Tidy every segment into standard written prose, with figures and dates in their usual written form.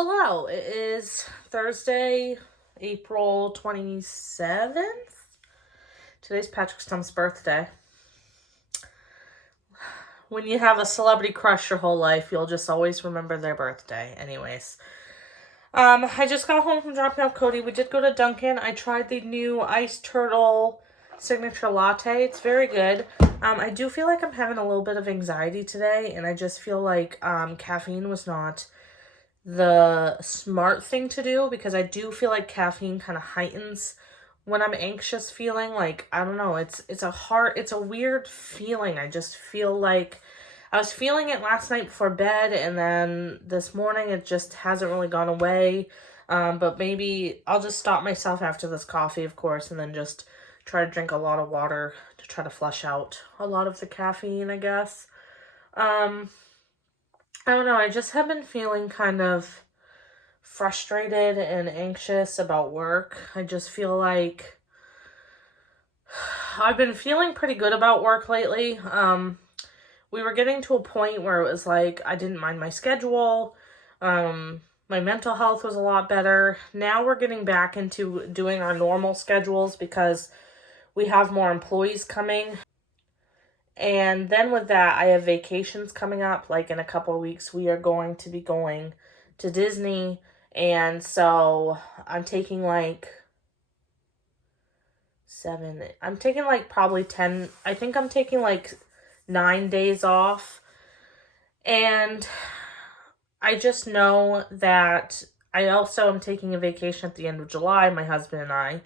Hello, it is Thursday, April 27th. Today's Patrick Stump's birthday. When you have a celebrity crush your whole life, you'll just always remember their birthday. Anyways, I just got home from dropping off Cody. We did go to Dunkin'. I tried the new Iced Turtle signature latte. It's very good. I do feel like I'm having a little bit of anxiety today, and I just feel like caffeine was not the smart thing to do because I do feel like caffeine kind of heightens when I'm anxious feeling. Like, I don't know, it's a weird feeling. I just feel like I was feeling it last night before bed, and then this morning it just hasn't really gone away. But maybe I'll just stop myself after this coffee, of course, and then just try to drink a lot of water to try to flush out a lot of the caffeine, I guess. I don't know, I just have been feeling kind of frustrated and anxious about work. I just feel like I've been feeling pretty good about work lately. We were getting to a point where it was like I didn't mind my schedule. My mental health was a lot better. Now we're getting back into doing our normal schedules because we have more employees coming. And then with that, I have vacations coming up. Like in a couple of weeks, we are going to be going to Disney. And so I'm taking probably 10, I think I'm taking 9 days off. And I just know that I also am taking a vacation at the end of July, my husband and I.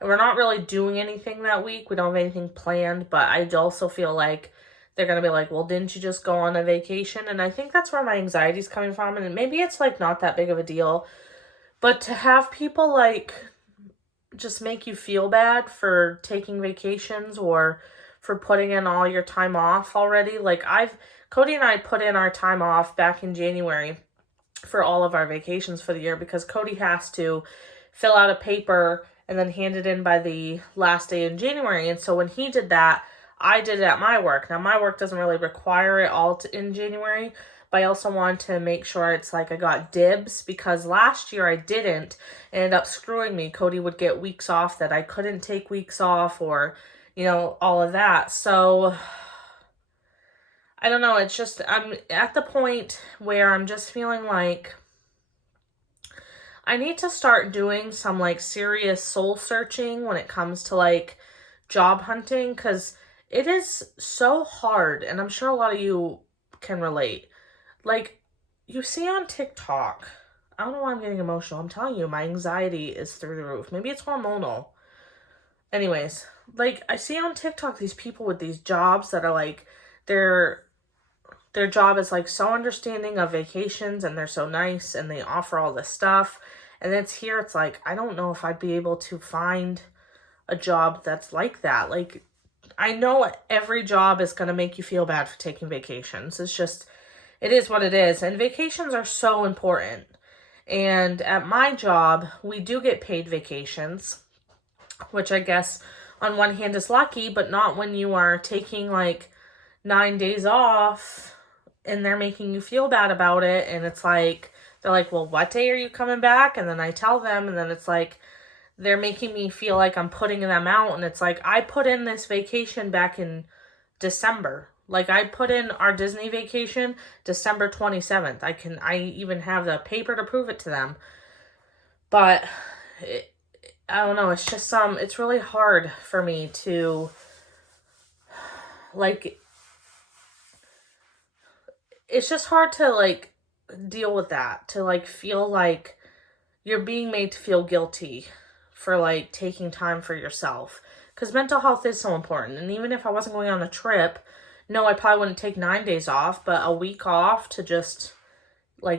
And we're not really doing anything that week. We don't have anything planned, but I also feel like they're going to be like, well, didn't you just go on a vacation? And I think that's where my anxiety is coming from. And maybe it's not that big of a deal, but to have people just make you feel bad for taking vacations or for putting in all your time off already. Cody and I put in our time off back in January for all of our vacations for the year because Cody has to fill out a paper and then hand it in by the last day in January. And so when he did that, I did it at my work. Now, my work doesn't really require it all in January, but I also want to make sure it's I got dibs because last year I didn't. It ended up screwing me. Cody would get weeks off that I couldn't take weeks off or, all of that. So I don't know. It's just, I'm at the point where I'm just feeling like I need to start doing some serious soul searching when it comes to job hunting because it is so hard, and I'm sure a lot of you can relate. You see on TikTok, I don't know why I'm getting emotional. I'm telling you, my anxiety is through the roof. Maybe it's hormonal. Anyways, I see on TikTok these people with these jobs that are their job is so understanding of vacations and they're so nice and they offer all this stuff. And it's here, it's I don't know if I'd be able to find a job that's like that. I know every job is going to make you feel bad for taking vacations. It is what it is. And vacations are so important. And at my job, we do get paid vacations, which I guess on one hand is lucky, but not when you are taking 9 days off and they're making you feel bad about it. And it's they're like, well, what day are you coming back? And then I tell them, and then it's they're making me feel like I'm putting them out. And it's I put in this vacation back in December. I put in our Disney vacation December 27th. I even have the paper to prove it to them. But I don't know. It's just it's really hard for me to it's just hard to deal with that, to feel like you're being made to feel guilty for taking time for yourself, because mental health is so important. And even if I wasn't going on a trip, no, I probably wouldn't take 9 days off, but a week off to just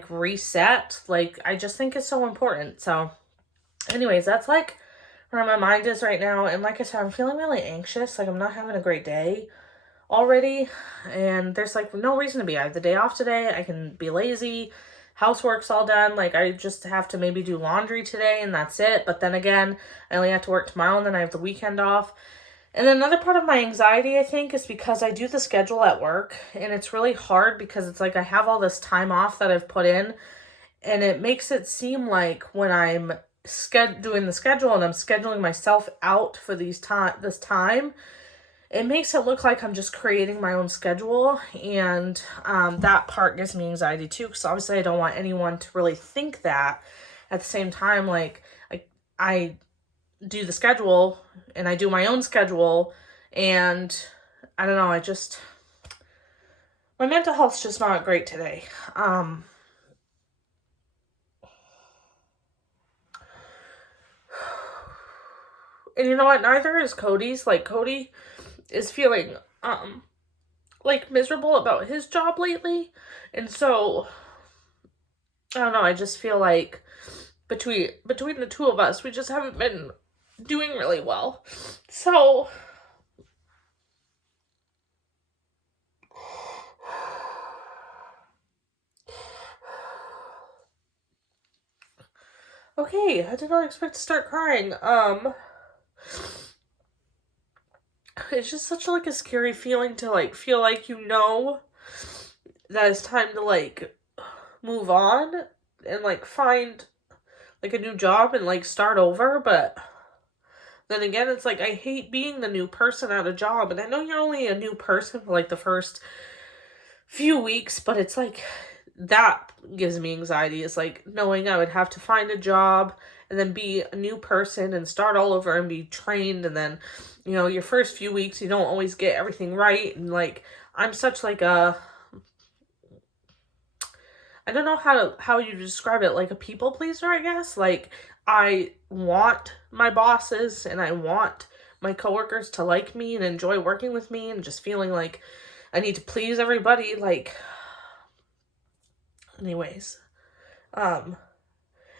reset, I just think it's so important. So anyways, that's where my mind is right now. And like I said, I'm feeling really anxious. I'm not having a great day already, and there's no reason to be. I have the day off today. I can be lazy. Housework's all done. I just have to maybe do laundry today and that's it. But then again, I only have to work tomorrow and then I have the weekend off. And then another part of my anxiety, I think, is because I do the schedule at work, and it's really hard because it's I have all this time off that I've put in, And it makes it seem like when I'm doing the schedule and I'm scheduling myself out for this time, it makes it look like I'm just creating my own schedule. And that part gives me anxiety too, because obviously I don't want anyone to really think that. At the same time, like I do the schedule and I do my own schedule, and I don't know, my mental health's just not great today. And you know what? Neither is Cody's. Like, Cody is feeling like miserable about his job lately, and so I don't know. I just feel like between the two of us, we just haven't been doing really well. So okay, I did not expect to start crying. It's just such like a scary feeling to like feel like that it's time to like move on and like find like a new job and like start over. But then again, it's like I hate being the new person at a job, and I know you're only a new person for like the first few weeks, but it's like that gives me anxiety. It's like knowing I would have to find a job and then be a new person and start all over and be trained, and then your first few weeks you don't always get everything right, and like I'm such like a, I don't know how you describe it, like a people pleaser, I guess. Like I want my bosses and I want my coworkers to like me and enjoy working with me, and just feeling like I need to please everybody. Like, anyways, and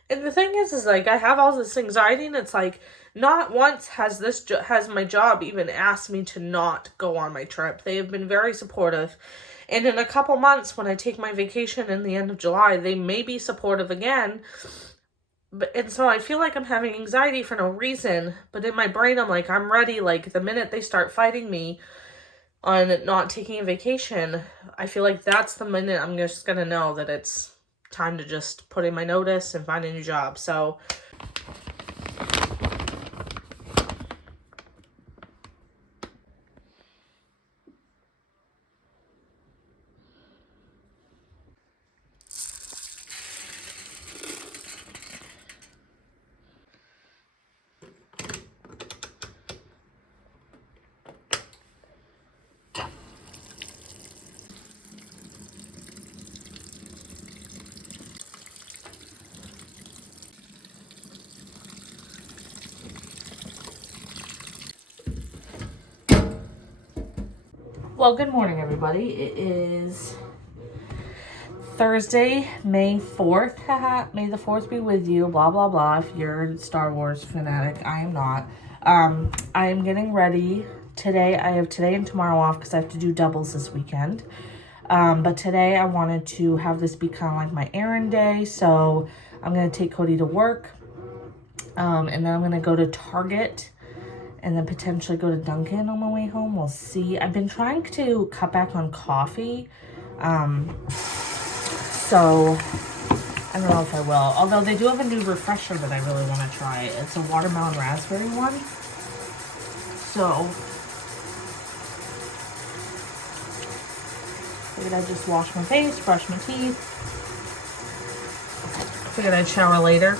the thing is like I have all this anxiety, and it's like not once has has my job even asked me to not go on my trip. They have been very supportive. And in a couple months, when I take my vacation in the end of July, they may be supportive again. And so I feel like I'm having anxiety for no reason. But in my brain, I'm like, I'm ready. Like, the minute they start fighting me on not taking a vacation, I feel like that's the minute I'm just going to know that it's time to just put in my notice and find a new job. So well, good morning, everybody. It is Thursday, May 4th. Haha, may the 4th be with you. Blah, blah, blah. If you're a Star Wars fanatic, I am not. I am getting ready. Today, I have today and tomorrow off because I have to do doubles this weekend. But today I wanted to have this be kind of like my errand day. So I'm going to take Cody to work. And then I'm going to go to Target and then potentially go to Dunkin' on my way home. We'll see. I've been trying to cut back on coffee. So I don't know if I will. Although they do have a new refresher that I really want to try. It's a watermelon raspberry one. So figured I'd just wash my face, brush my teeth. Figured I'd shower later.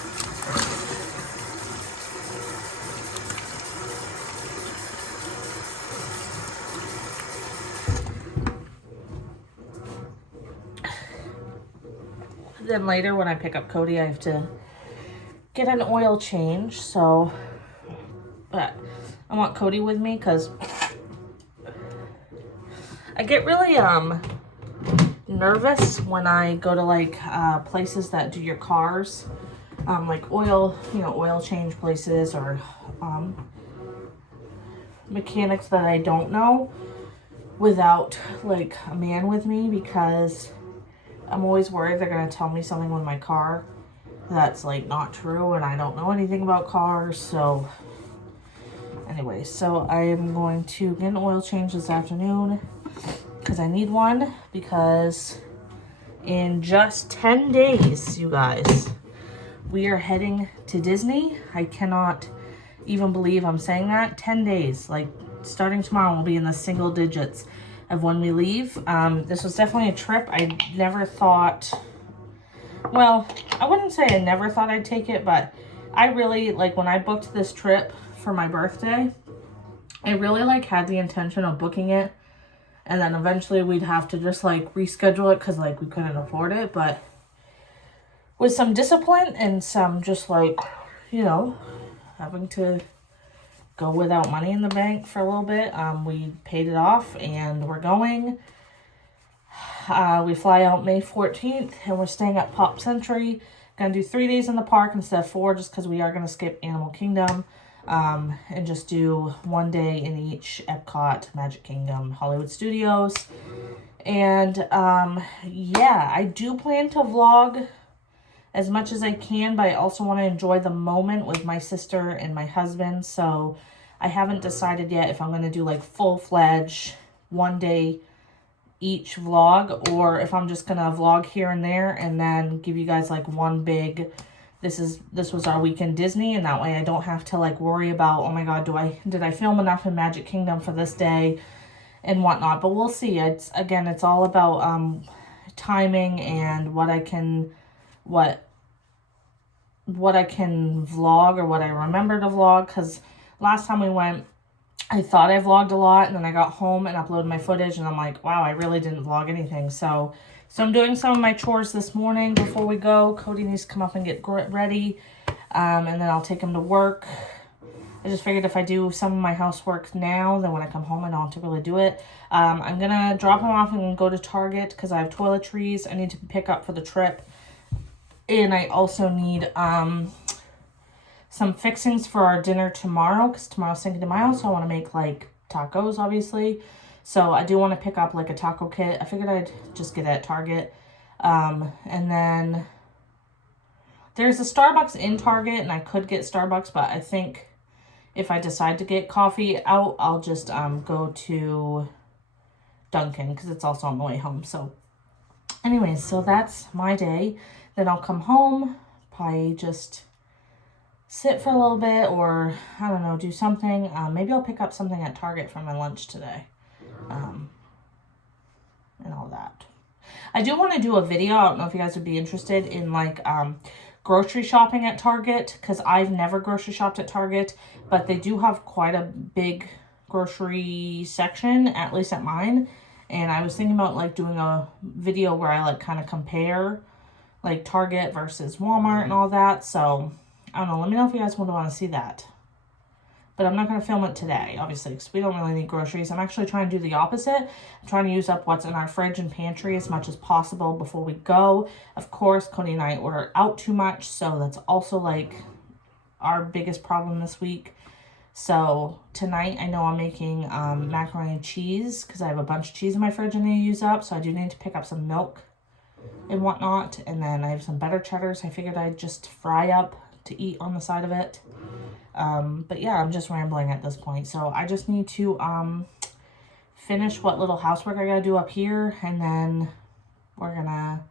Then later when I pick up Cody, I have to get an oil change. So, but I want Cody with me because I get really nervous when I go to like places that do your cars, like oil change places, or mechanics that I don't know, without like a man with me, because I'm always worried they're gonna tell me something with my car that's like not true, and I don't know anything about cars. So anyway, so I am going to get an oil change this afternoon because I need one, because In just 10 days, you guys, we are heading to Disney. I cannot even believe I'm saying that. 10 days, like starting tomorrow, we'll be in the single digits of when we leave. This was definitely a trip I never thought, well, I wouldn't say I never thought I'd take it, but I really, like, when I booked this trip for my birthday, I really, like, had the intention of booking it, and then eventually we'd have to just, like, reschedule it because, like, we couldn't afford it. But with some discipline and some just, like, you know, having to go without money in the bank for a little bit, we paid it off and we're going. We fly out May 14th and we're staying at Pop Century. Gonna do 3 days in the park instead of 4, just because we are gonna skip Animal Kingdom. And just do 1 day in each Epcot, Magic Kingdom, Hollywood Studios. And yeah, I do plan to vlog as much as I can, but I also want to enjoy the moment with my sister and my husband. So I haven't decided yet if I'm going to do like full-fledged 1 day each vlog, or if I'm just going to vlog here and there and then give you guys like one big, this was our weekend Disney, and that way I don't have to like worry about, oh my god, did I film enough in Magic Kingdom for this day and whatnot. But we'll see. It's all about timing and what I can vlog or what I remember to vlog, because last time we went, I thought I vlogged a lot, and then I got home and uploaded my footage and I'm like, wow, I really didn't vlog anything. So I'm doing some of my chores this morning before we go. Cody needs to come up and get ready, and then I'll take him to work. I just figured if I do some of my housework now, then when I come home I don't have to really do it. I'm gonna drop him off and go to Target because I have toiletries I need to pick up for the trip. And I also need some fixings for our dinner tomorrow, because tomorrow's Cinco de Mayo, so I want to make like tacos, obviously. So I do want to pick up like a taco kit. I figured I'd just get it at Target. And then there's a Starbucks in Target, and I could get Starbucks, but I think if I decide to get coffee out, I'll just go to Dunkin', because it's also on the way home. So anyways, so that's my day. Then I'll come home, probably just sit for a little bit, or I don't know, do something. Maybe I'll pick up something at Target for my lunch today. And all that. I do want to do a video. I don't know if you guys would be interested in like grocery shopping at Target, because I've never grocery shopped at Target, but they do have quite a big grocery section, at least at mine. And I was thinking about like doing a video where I like kind of compare like Target versus Walmart and all that. So I don't know, let me know if you guys would want to see that. But I'm not going to film it today, obviously, because we don't really need groceries. I'm actually trying to do the opposite. I'm trying to use up what's in our fridge and pantry as much as possible before we go. Of course, Cody and I order out too much, so that's also, like, our biggest problem this week. So tonight, I know I'm making macaroni and cheese, because I have a bunch of cheese in my fridge I need to use up, so I do need to pick up some milk and whatnot. And then I have some better cheddars I figured I'd just fry up to eat on the side of it. But yeah, I'm just rambling at this point. So I just need to finish what little housework I gotta do up here, and then we're gonna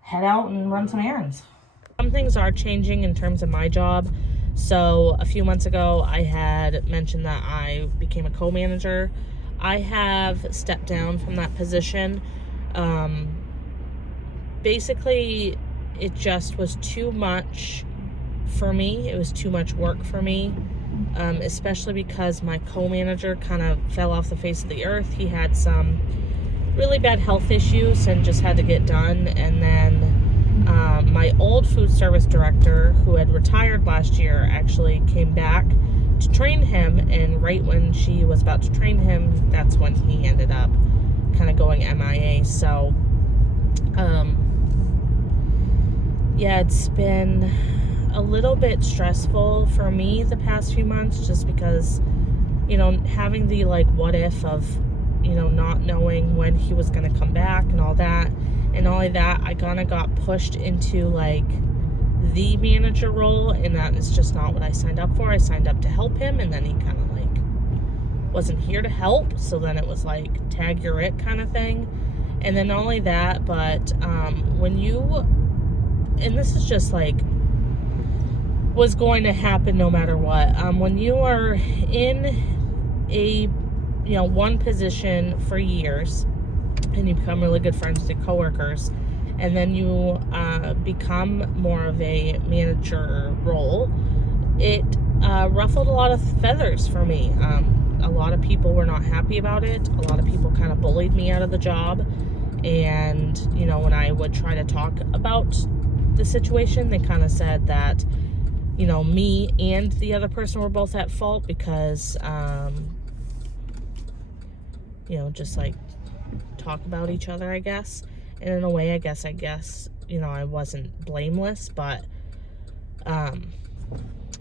head out and run some errands. Some things are changing in terms of my job. So a few months ago, I had mentioned that I became a co-manager. I have stepped down from that position. Basically, it just was too much for me. It was too much work for me, especially because my co-manager kind of fell off the face of the earth. He had some really bad health issues and just had to get done. And then my old food service director, who had retired last year, actually came back to train him, and right when she was about to train him, that's when he ended up kind of going MIA. So yeah, it's been a little bit stressful for me the past few months, just because, you know, having the like what if of, you know, not knowing when he was going to come back and all that. And not only that, I kind of got pushed into like the manager role, and that is just not what I signed up for. I signed up to help him, and then he kind of like wasn't here to help, so then it was like tag you're it kind of thing. And then not only that, but when you, and this is just like, was going to happen no matter what. When you are in a, one position for years, and you become really good friends with your coworkers, and then you become more of a manager role, it ruffled a lot of feathers for me. A lot of people were not happy about it. A lot of people kind of bullied me out of the job. And, when I would try to talk about the situation, they kind of said that, me and the other person were both at fault because, just like talk about each other, I guess. And in a way, I guess, I wasn't blameless, but,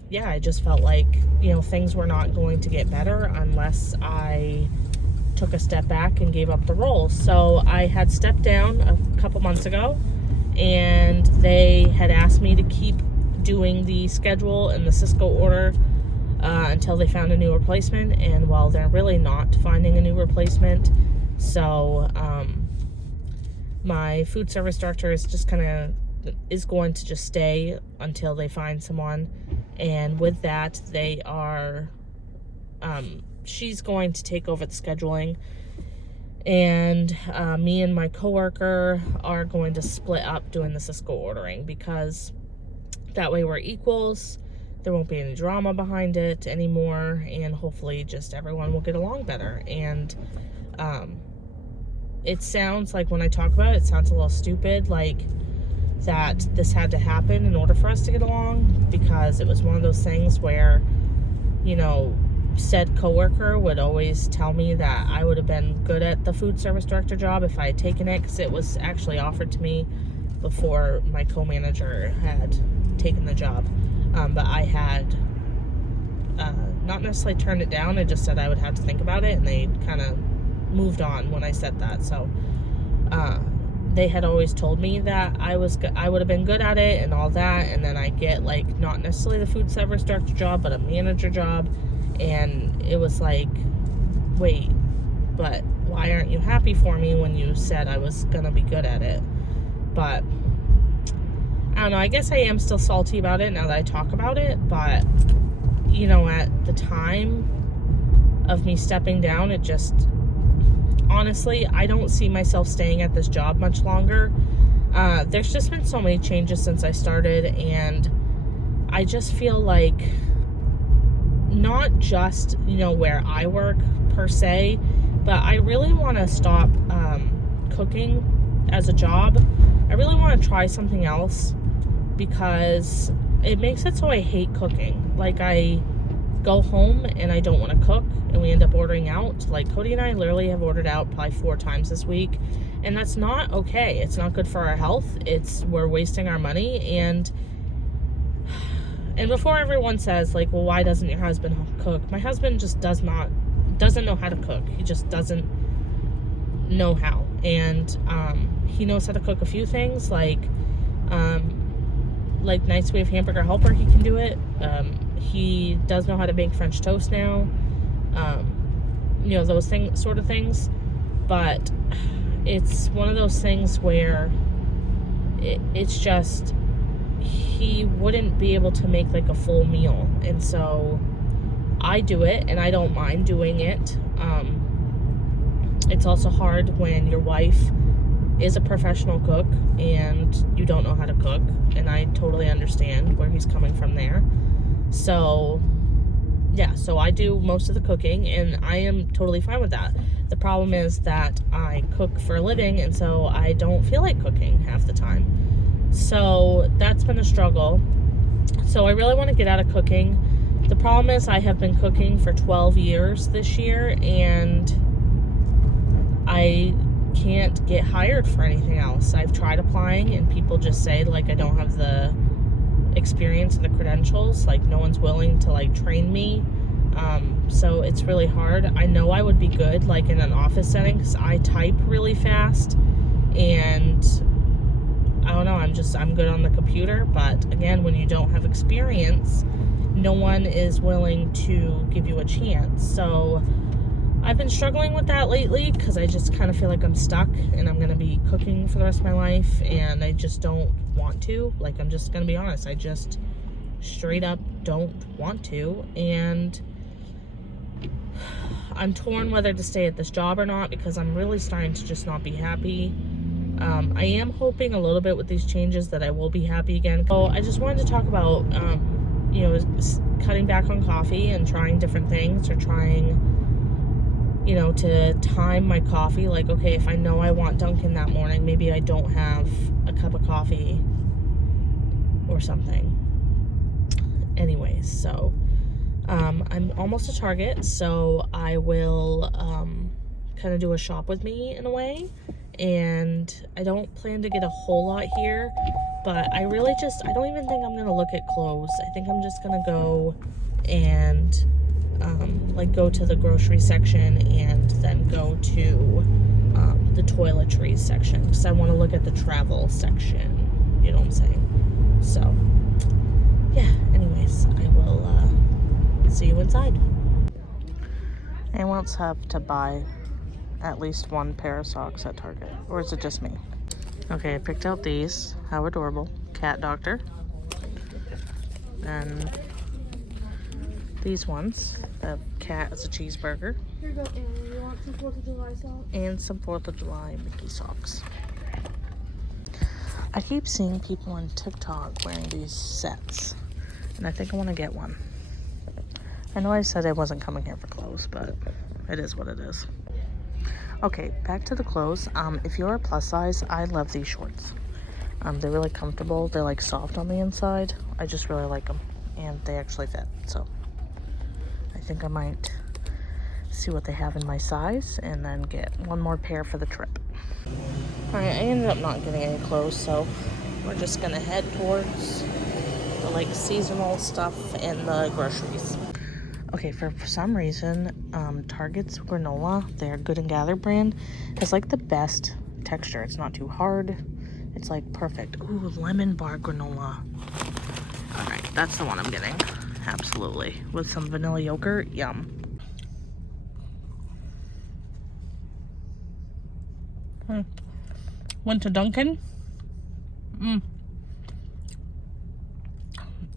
yeah, I just felt like, things were not going to get better unless I took a step back and gave up the role. So I had stepped down a couple months ago, and they had asked me to keep doing the schedule and the Cisco order until they found a new replacement. And well, they're really not finding a new replacement. So my food service director is just is going to just stay until they find someone. And with that, they are, she's going to take over the scheduling, and me and my coworker are going to split up doing the Cisco ordering, because that way we're equals. There won't be any drama behind it anymore, and hopefully just everyone will get along better. And it sounds like, when I talk about it, it sounds a little stupid, like that this had to happen in order for us to get along, because it was one of those things where, said coworker would always tell me that I would have been good at the food service director job if I had taken it, because it was actually offered to me before my co-manager had taken the job. But I had not necessarily turned it down. I just said I would have to think about it, and they kind of moved on when I said that. So they had always told me that I would have been good at it and all that, and then I get like not necessarily the food service director job, but a manager job, and it was like, wait, but why aren't you happy for me when you said I was gonna be good at it? But I don't know, I guess I am still salty about it now that I talk about it, but at the time of me stepping down, it just, honestly, I don't see myself staying at this job much longer. There's just been so many changes since I started, and I just feel like, not just, where I work per se, but I really want to stop cooking as a job. I really want to try something else, because it makes it so I hate cooking. Like, I go home and I don't want to cook, and we end up ordering out. Like, Cody and I literally have ordered out probably 4 times this week, and that's not okay. It's not good for our health. We're wasting our money. And before everyone says, like, well, why doesn't your husband cook? My husband just doesn't know how to cook. He just doesn't know how. And he knows how to cook a few things, like Nice Wave Hamburger Helper, he can do it. He does know how to make French toast now. Those sort of things. But it's one of those things where it's just, he wouldn't be able to make like a full meal. And so I do it, and I don't mind doing it. It's also hard when your wife is a professional cook and you don't know how to cook, and I totally understand where he's coming from there. So yeah, so I do most of the cooking, and I am totally fine with that. The problem is that I cook for a living, and so I don't feel like cooking half the time. So that's been a struggle. So I really want to get out of cooking. The problem is I have been cooking for 12 years this year, and I can't get hired for anything else. I've tried applying, and people just say, like, I don't have the experience and the credentials. Like, no one's willing to, like, train me. So it's really hard. I know I would be good, like, in an office setting, because I type really fast, and I don't know, I'm good on the computer. But again, when you don't have experience, no one is willing to give you a chance. So I've been struggling with that lately because I just kind of feel like I'm stuck and I'm going to be cooking for the rest of my life and I just don't want to. Like, I'm just going to be honest. I just straight up don't want to. And I'm torn whether to stay at this job or not because I'm really starting to just not be happy. I am hoping a little bit with these changes that I will be happy again. So I just wanted to talk about, you know, cutting back on coffee and trying different things, or trying, you know, to time my coffee. Like, okay, if I know I want Dunkin' that morning, maybe I don't have a cup of coffee or something. Anyways, so I'm almost to Target, so I will kind of do a shop with me in a way. And I don't plan to get a whole lot here, but I really just, I don't even think I'm gonna look at clothes. I think I'm just gonna go and like go to the grocery section and then go to the toiletries section, because I want to look at the travel section, you know what I'm saying? So yeah, anyways, I will see you inside. Anyone else have to buy at least one pair of socks at Target? Or is it just me? Okay, I picked out these. How adorable. Cat Doctor. And these ones. The cat is a cheeseburger. Here you go, Annie. You want some 4th of July socks? And some 4th of July Mickey socks. I keep seeing people on TikTok wearing these sets. And I think I want to get one. I know I said I wasn't coming here for clothes, but it is what it is. Okay, back to the clothes. If you're a plus size, I love these shorts. They're really comfortable. They're like soft on the inside. I just really like them, and they actually fit. So I think I might see what they have in my size and then get one more pair for the trip. All right, I ended up not getting any clothes, so we're just gonna head towards the like seasonal stuff and the groceries. Okay, for some reason, Target's granola, their Good and Gather brand, has like the best texture. It's not too hard. It's like perfect. Ooh, lemon bar granola. All right, that's the one I'm getting. Absolutely. With some vanilla yogurt, yum. Went to Dunkin'.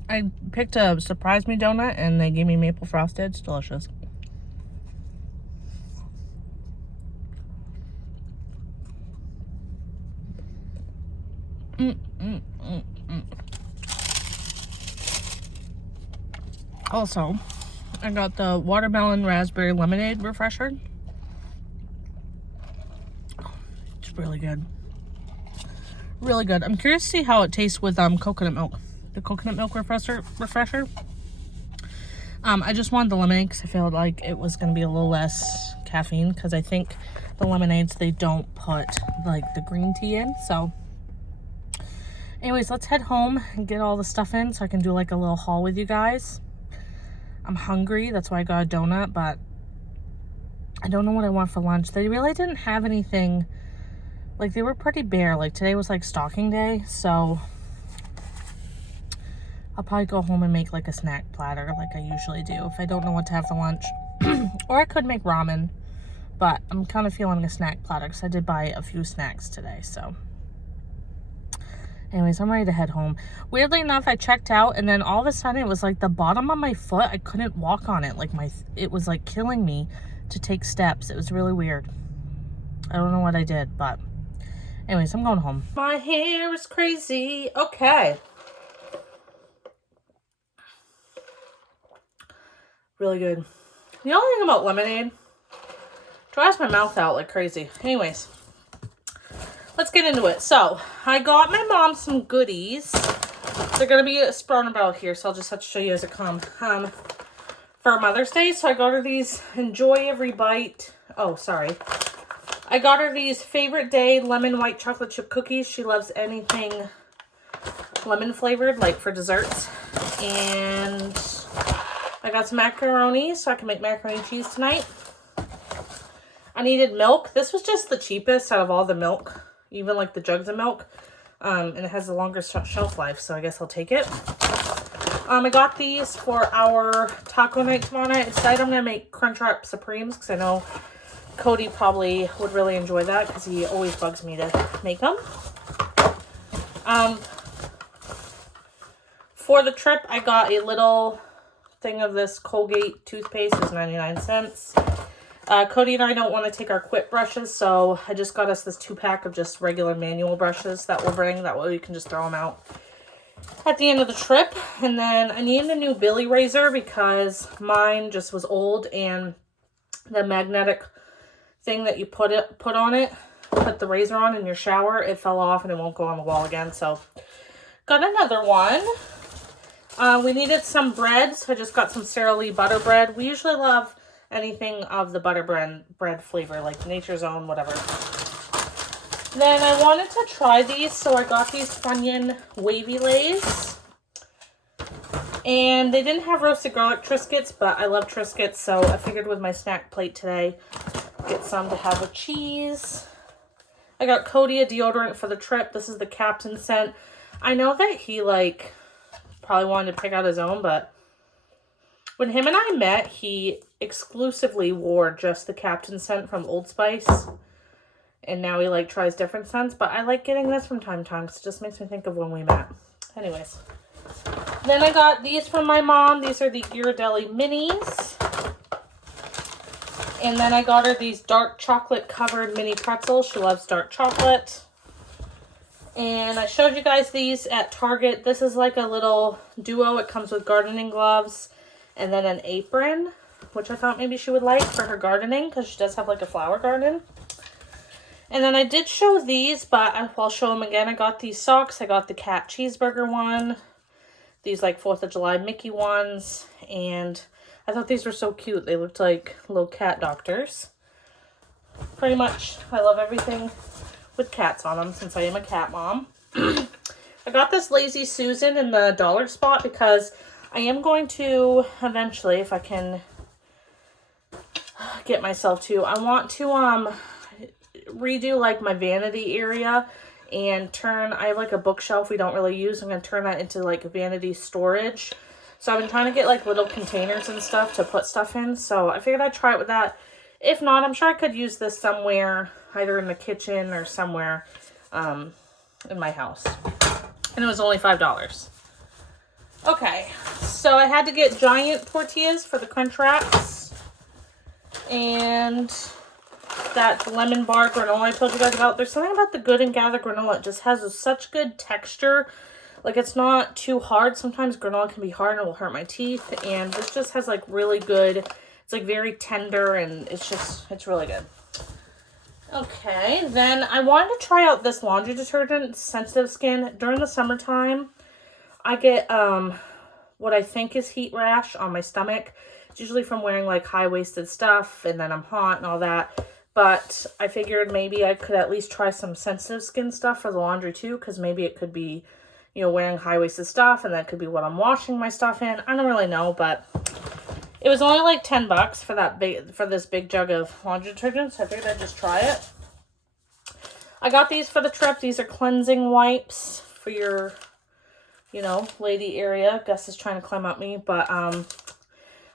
I picked a Surprise Me donut and they gave me maple frosted. It's delicious. Also, I got the watermelon raspberry lemonade refresher. It's really good. Really good. I'm curious to see how it tastes with coconut milk. The coconut milk refresher. I just wanted the lemonade because I felt like it was going to be a little less caffeine, because I think the lemonades, they don't put like the green tea in. So anyways, let's head home and get all the stuff in so I can do like a little haul with you guys. I'm hungry, that's why I got a donut, but I don't know what I want for lunch. They really didn't have anything, like they were pretty bare. Like today was like stocking day, so I'll probably go home and make like a snack platter like I usually do if I don't know what to have for lunch. Or I could make ramen, but I'm kind of feeling a snack platter because I did buy a few snacks today. So anyways, I'm ready to head home. Weirdly enough, I checked out and then all of a sudden it was like the bottom of my foot, I couldn't walk on it. Like it was like killing me to take steps. It was really weird. I don't know what I did, but anyways, I'm going home. My hair is crazy. Okay. Really good. The only thing about lemonade, dries my mouth out like crazy. Anyways, let's get into it. So I got my mom some goodies. They're gonna be spread about here, so I'll just have to show you as it comes. For Mother's Day, so I got her these Enjoy Every Bite. Oh, sorry. I got her these Favorite Day lemon white chocolate chip cookies. She loves anything lemon flavored, like for desserts. And I got some macaroni so I can make macaroni and cheese tonight. I needed milk. This was just the cheapest out of all the milk, even like the jugs of milk. And it has the longest shelf life, so I guess I'll take it. I got these for our taco night tomorrow night. Instead, I'm going to make Crunchwrap Supremes because I know Cody probably would really enjoy that because he always bugs me to make them. For the trip, I got a little thing of this Colgate toothpaste. It's 99 cents. Cody and I don't want to take our Quip brushes, so I just got us this 2-pack of just regular manual brushes that we'll bring. That way we can just throw them out at the end of the trip. And then I need a new Billy razor because mine just was old, and the magnetic thing that you put the razor on in your shower, it fell off and it won't go on the wall again. So got another one. We needed some bread, so I just got some Sara Lee butter bread. We usually love anything of the butter bread flavor, like Nature's Own, whatever. Then I wanted to try these, so I got these Funyun Wavy Lays. And they didn't have roasted garlic Triscuits, but I love Triscuits, so I figured with my snack plate today, get some to have with cheese. I got Cody a deodorant for the trip. This is the Captain scent. I know that he, like, probably wanted to pick out his own, but when him and I met, he exclusively wore just the Captain scent from Old Spice. And now he, like, tries different scents. But I like getting this from time to time because it just makes me think of when we met. Anyways. Then I got these from my mom. These are the Ghirardelli Minis. And then I got her these dark chocolate covered mini pretzels. She loves dark chocolate. And I showed you guys these at Target. This is like a little duo. It comes with gardening gloves and then an apron, which I thought maybe she would like for her gardening because she does have like a flower garden. And then I did show these, but I'll show them again. I got these socks. I got the cat cheeseburger one. These like 4th of July Mickey ones. And I thought these were so cute. They looked like little cat doctors. Pretty much, I love everything with cats on them since I am a cat mom. I got this Lazy Susan in the dollar spot because I am going to eventually, if I can get myself to, I want to redo like my vanity area and I have like a bookshelf we don't really use. I'm going to turn that into like vanity storage. So I've been trying to get like little containers and stuff to put stuff in. So I figured I'd try it with that. If not, I'm sure I could use this somewhere, either in the kitchen or somewhere in my house. And it was only $5. Okay, so I had to get giant tortillas for the Crunch Wraps. And that lemon bar granola I told you guys about. There's something about the Good and Gather granola. It just has such good texture. Like, it's not too hard. Sometimes granola can be hard and it will hurt my teeth. And this just has like really good, it's like very tender and it's really good. Okay, then I wanted to try out this laundry detergent, Sensitive Skin. During the summertime, I get what I think is heat rash on my stomach. It's usually from wearing like high-waisted stuff and then I'm hot and all that. But I figured maybe I could at least try some Sensitive Skin stuff for the laundry too, because maybe it could be, you know, wearing high-waisted stuff and that could be what I'm washing my stuff in. I don't really know, but it was only like $10 for this big jug of laundry detergent, so I figured I'd just try it. I got these for the trip. These are cleansing wipes for your, you know, lady area. Gus is trying to climb up me, but I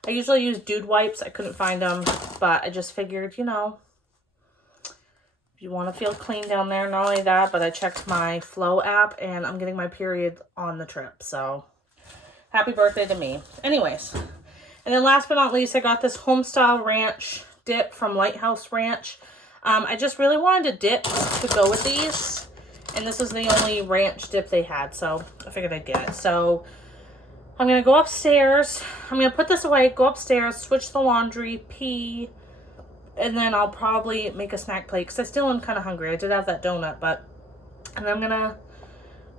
usually use Dude wipes. I couldn't find them, but I just figured, you know, if you want to feel clean down there. Not only that, but I checked my Flow app and I'm getting my period on the trip, so happy birthday to me. Anyways, and then last but not least, I got this Homestyle Ranch dip from Lighthouse Ranch. I just really wanted a dip to go with these, and this is the only ranch dip they had, so I figured I'd get it. So I'm going to go upstairs. I'm going to put this away, go upstairs, switch the laundry, pee, and then I'll probably make a snack plate because I still am kind of hungry. I did have that donut, and I'm going to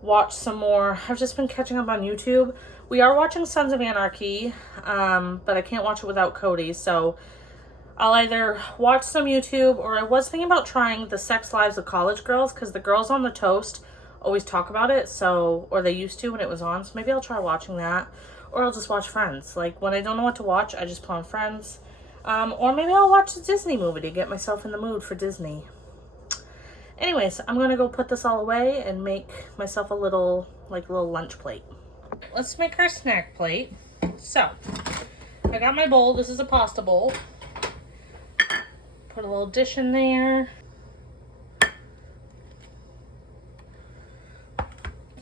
watch some more. I've just been catching up on YouTube. We are watching Sons of Anarchy, but I can't watch it without Cody, so I'll either watch some YouTube, or I was thinking about trying the Sex Lives of College Girls because the girls on the Toast always talk about it, so, or they used to when it was on, so maybe I'll try watching that, or I'll just watch Friends. Like, when I don't know what to watch, I just put on Friends, or maybe I'll watch a Disney movie to get myself in the mood for Disney. Anyways, I'm gonna go put this all away and make myself a little lunch plate. Let's make our snack plate. So, I got my bowl. This is a pasta bowl. Put a little dish in there.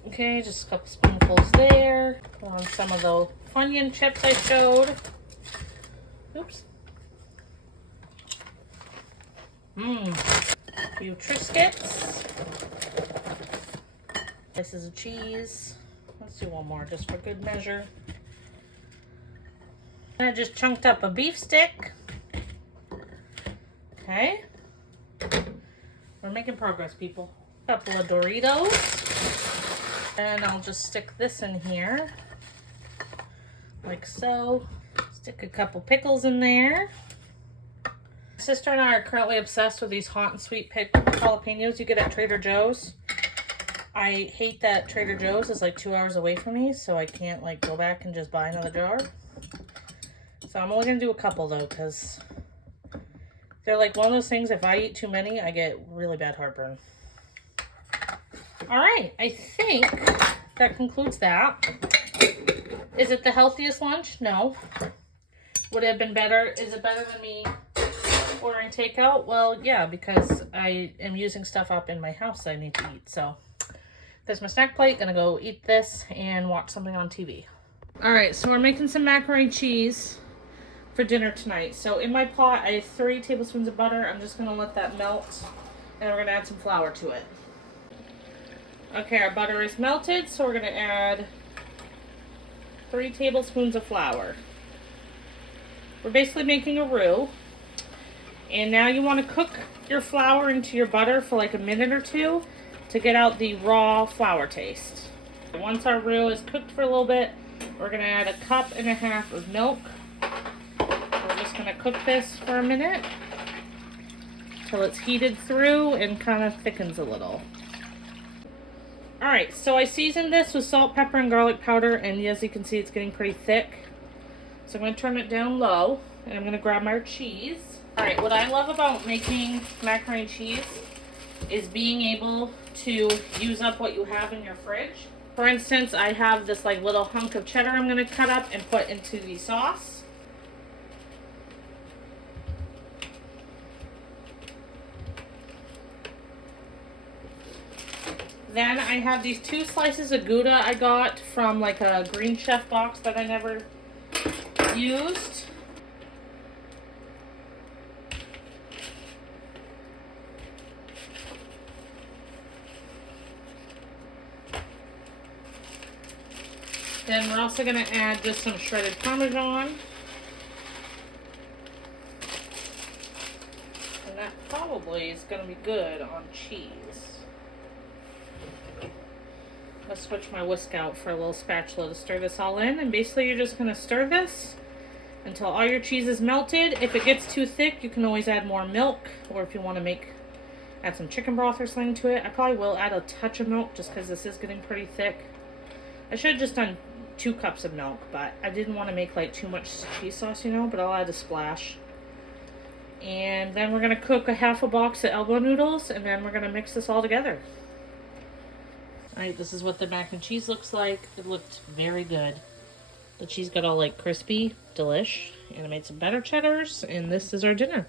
Okay, just a couple spoonfuls there. Put on some of the Funyun chips I showed. Oops. A few Triscuits. Slices of cheese. Let's do one more just for good measure. I just chunked up a beef stick. Okay. We're making progress, people. A couple of Doritos. And I'll just stick this in here. Like so. Stick a couple pickles in there. My sister and I are currently obsessed with these hot and sweet jalapenos you get at Trader Joe's. I hate that Trader Joe's is like 2 hours away from me, so I can't like go back and just buy another jar. So I'm only gonna do a couple though, because they're like one of those things, if I eat too many, I get really bad heartburn. All right, I think that concludes that. Is it the healthiest lunch? No. Would it have been better? Is it better than me ordering takeout? Well, yeah, because I am using stuff up in my house that I need to eat, so. There's my snack plate. Gonna go eat this and watch something on TV. All right, so we're making some macaroni and cheese for dinner tonight. So in my pot, I have 3 tablespoons of butter. I'm just gonna let that melt, and we're gonna add some flour to it. Okay, our butter is melted, so we're gonna add 3 tablespoons of flour. We're basically making a roux. And now you wanna cook your flour into your butter for like a minute or two to get out the raw flour taste. Once our roux is cooked for a little bit, we're gonna add 1.5 cups of milk. We're just gonna cook this for a minute till it's heated through and kind of thickens a little. All right, so I seasoned this with salt, pepper, and garlic powder, and as you can see, it's getting pretty thick. So I'm gonna turn it down low, and I'm gonna grab my cheese. All right, what I love about making macaroni and cheese is being able to use up what you have in your fridge. For instance, I have this like little hunk of cheddar I'm going to cut up and put into the sauce. Then I have these 2 slices of Gouda I got from like a Green Chef box that I never used. Then we're also going to add just some shredded Parmesan. And that probably is going to be good on cheese. Let's switch my whisk out for a little spatula to stir this all in. And basically you're just going to stir this until all your cheese is melted. If it gets too thick, you can always add more milk. Or if you want to add some chicken broth or something to it. I probably will add a touch of milk just because this is getting pretty thick. I should have just done 2 cups of milk, but I didn't want to make like too much cheese sauce, you know, but I'll add a splash. And then we're going to cook 1/2 box of elbow noodles, and then we're going to mix this all together. Alright, this is what the mac and cheese looks like. It looked very good. The cheese got all like crispy, delish, and I made some better cheddars, and this is our dinner.